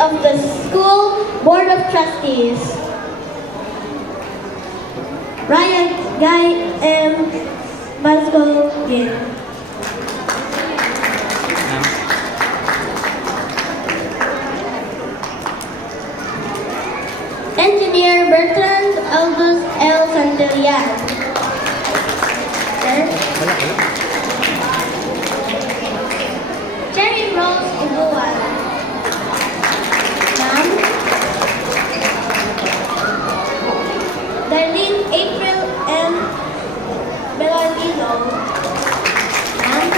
of the School Board of Trustees. Ryan Guy M. Basco Gin. Engineer Bertrand Aldous L. Santillan. Sir. Cherry Rose Ubuan. Ma'am. Darlene April M. Belarmino. Ma'am.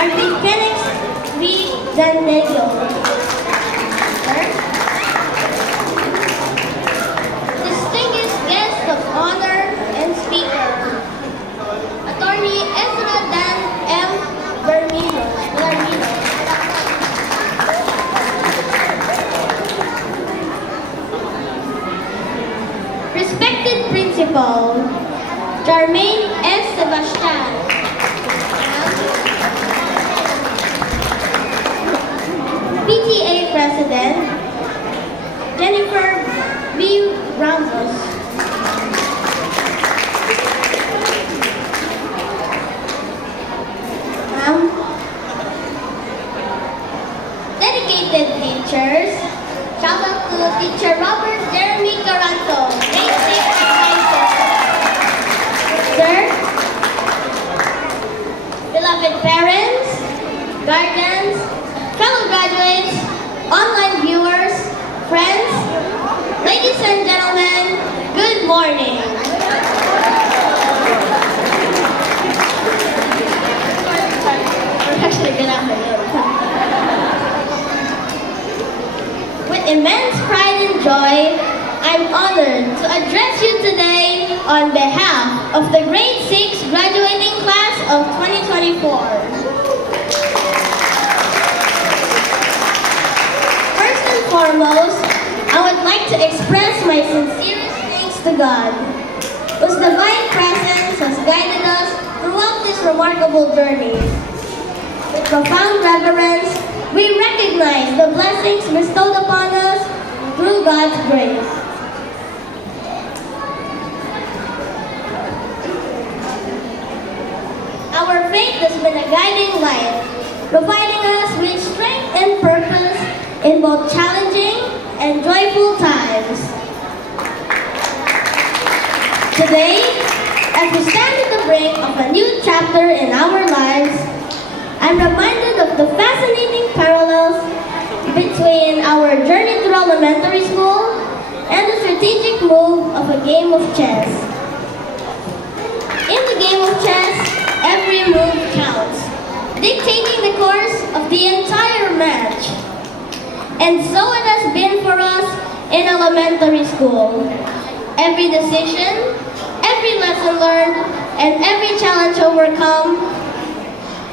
Arvin Kenix V. Zandelio. Sir. Distinguished guest of honor and speaker. Attorney Ezra Dan M. Belarmino. Respected Principal, Charmaine S. Sebastian. PTA President, Jennifer B. Ramos. Dedicated teachers, shout out to Teacher Robert Jeremy Caranto, grade 6 advisor. Sir, beloved parents, guardians, fellow graduates, online viewers, friends, ladies and gentlemen, good morning. Actually, good afternoon. With immense pride and joy, I'm honored to address you today on behalf of the Grade 6 graduating class of 2024. First and foremost, I would like to express my sincerest thanks to God, whose divine presence has guided us throughout this remarkable journey. With profound reverence, we recognize the blessings bestowed upon us through God's grace. Our faith has been a guiding light, providing us with strength and purpose in both challenging and joyful times. Today, as we stand at the brink of a new chapter in our lives, I'm reminded of the fascinating parallels between our journey through elementary school and the strategic move of a game of chess. In the game of chess, every move counts, dictating the course of the entire match. And so it has been for us in elementary school. Every decision, every lesson learned, and every challenge overcome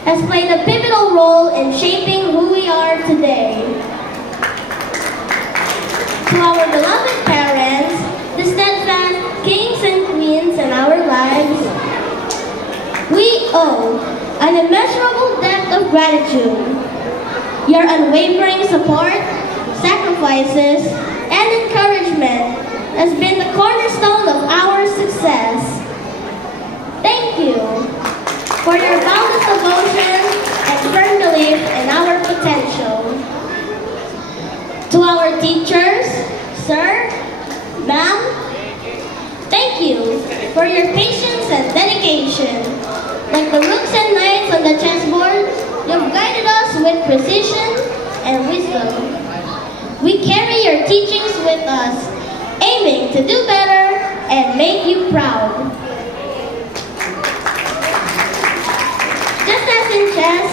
has played a pivotal role in shaping who we are today. To our beloved parents, the steadfast kings and queens in our lives, we owe an immeasurable debt of gratitude. Your unwavering support, sacrifices, and encouragement has been the cornerstone of our success. Thank you for your boundless devotion and firm belief in our potential. To our teachers, sir, ma'am, thank you for your patience and dedication. Like the rooks and knights on the chessboard, you've guided us with precision and wisdom. We carry your teachings with us, aiming to do better and make you proud. Just as in chess,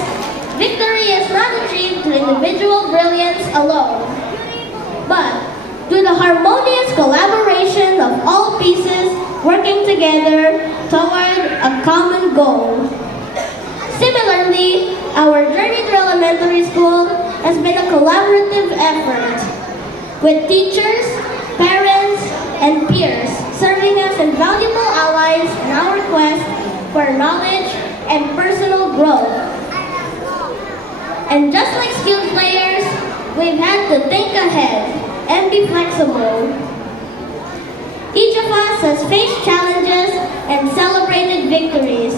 victory is not achieved through individual brilliance alone, but through the harmonious collaboration of all pieces working together toward a common goal. Similarly, our journey through elementary school has been a collaborative effort, with teachers, parents, and peers serving as invaluable allies in our quest for knowledge and personal growth. And just like skilled players, we've had to think ahead and be flexible. Each of us has faced challenges and celebrated victories,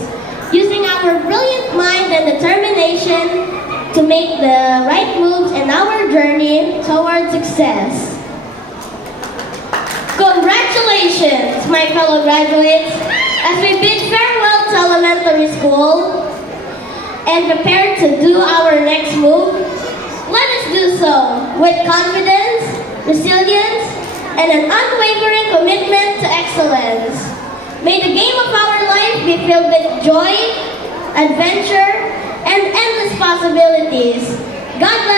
using our brilliant mind and determination to make the right moves in our journey toward success. Congratulations, my fellow graduates, as we bid farewell to elementary school and prepare to do our next move. Let us do so with confidence, resilience, and an unwavering commitment to excellence. May the game of our life be filled with joy, adventure, and endless possibilities. God bless